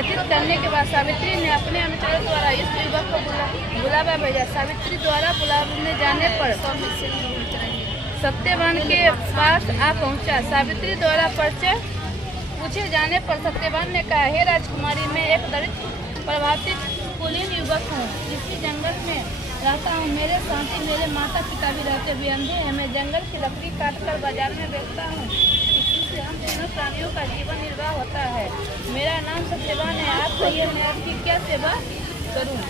करने के बाद सावित्री ने अपने अनुचरों द्वारा इस युवक को बुलावा भेजा। सावित्री द्वारा बुलाने जाने पर सत्यवान के पास आ पहुंचा। सावित्री द्वारा परिचय पूछे जाने पर सत्यवान ने कहा, हे राजकुमारी, मैं एक दलित प्रभावित कुलीन युवक हूँ जिसकी जंगल में रहता हूँ। मेरे साथी मेरे माता पिता भी रहते हुए अंधे हैं। मैं जंगल की लकड़ी काटकर बाजार में बेचता हूँ। इसी से हम तीनों प्राणियों का जीवन निर्वाह होता है। मेरा नाम सत्यवान है। आप कहिए मैं आपकी क्या सेवा करूँ?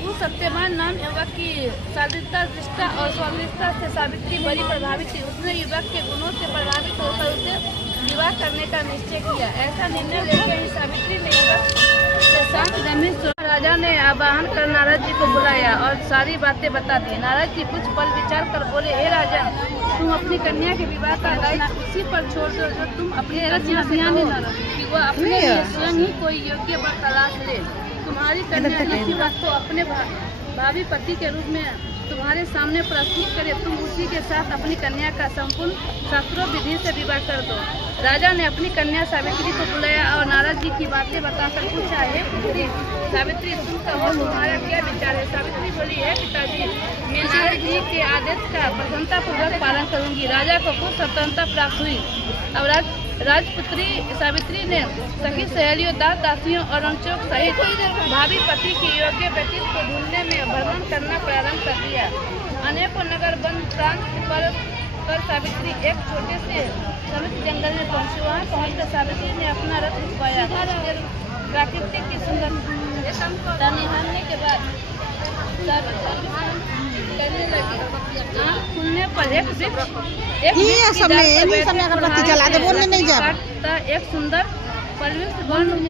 उस सत्यवान नाम युवक की शालीनता, दृष्टा और स्वाभिनिष्ठा से सावित्री बड़ी प्रभावित थी। उसने युवक के गुणों से प्रभावित होकर उसे विवाह करने का निश्चय किया। ऐसा निर्णय लेकर ही सावित्री ने युवक से शांत गंभीर राजा ने आवाहन कर नारद जी को बुलाया और सारी बातें बता दी। नारद जी कुछ पल विचार कर बोले, हे राजा, तुम अपनी कन्या के विवाह का दायित्व उसी पर छोड़ दो जो तुम अपने कि वह अपने लिए स्वयं ही कोई योग्य वर तलाश ले। तुम्हारी कन्या इसी वक्त को अपने भावी पति के रूप में तुम्हारे सामने प्रस्तुत करे। तुम उसी के साथ अपनी कन्या का संपूर्ण शास्त्रों विधि से विवाह कर दो। राजा ने अपनी कन्या सावित्री को बुलाया और नारद जी की बातें बताकर पूछा, हे पुत्री सावित्री, तुम कहो तुम्हारा क्या विचार है? सावित्री बोली, है पिताजी, मैं नारद जी के आदेश का प्रसन्नतापूर्वक पालन करूंगी। राजा को खूब स्वतंत्रता प्राप्त हुई। अब राजपुत्री सावित्री ने सखी सहेलियों, दास दासियों और अनुचरों सहित भावी पति के योग्य व्यक्ति को ढूंढने में भ्रमण करना प्रारंभ कर दिया। अनेकों नगर वन प्रांत पर सावित्री एक छोटे से समित जंगल में पहुंची। वहां पहुंचकर सावित्री ने अपना रथ रुकवाया। प्राकृतिक की सुंदरता निहारने के बाद कहने लगी, आँख खुलने पर एक समय अगरबत्ती जला दे, बोलने नहीं जा। एक सुंदर परिवेश